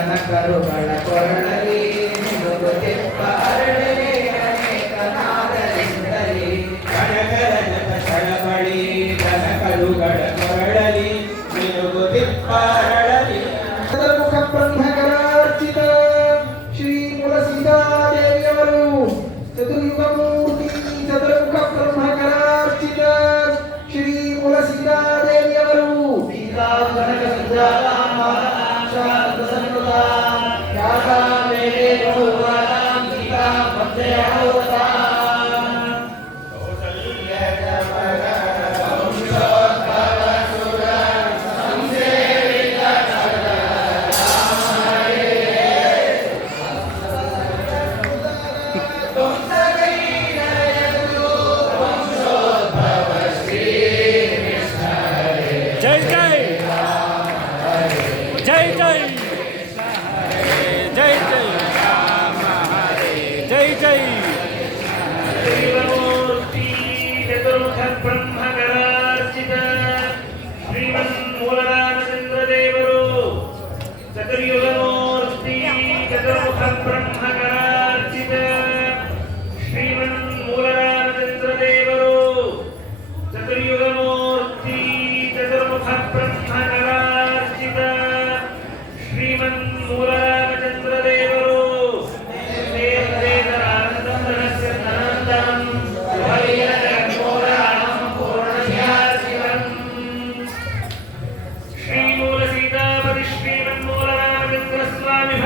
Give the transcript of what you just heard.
ದನ ಕರುಗಳ ಕೊರಳಲಿ ಮಿನುಗುತ್ತಿಪ್ಪ ಅರಳಲಿ ಅನೇಕ ನಾದರಿಂದಲಿ ಕಣಕರ ಜಪ ಚಳವಳಿ ದನ ಕರುಗಳ ಕೊರಳಲಿ ಮಿನುಗುತ್ತಿಪ್ಪ ಅರಳಲಿ ಚತುರ್ಮುಖ ಬ್ರಹ್ಮಕರ ಅರ್ಚಿತ ಶ್ರೀ ಮೂಲಸೀತಾದೇವಿಯವರು ಚತುರ್ಯುಗ ಮೂರ್ತಿ ಚತುರ್ಮುಖ ಬ್ರಹ್ಮಕರ ಅರ್ಚಿತ ಶ್ರೀ ಮೂಲಸೀತಾದೇವಿಯವರು जय जय जय जय जय जय जय जय शिवमूर्ति चतुर्मुख ब्रह्मकरार्चित श्रीमन्मूलरामचन्द्रदेवरो चतुर्युगमूर्ति चतुर्मुख ब्रह्मकरार्चित श्रीमन्मूलरामचन्द्रदेवरो चतुर्युगमूर्ति चतुर्मुख ब्रह्मकरार्चित श्रीमन्मूलरामचन्द्रदेवरो श्रीमूलसीतापति श्रीमन्मूलरामचन्द्रस्वामी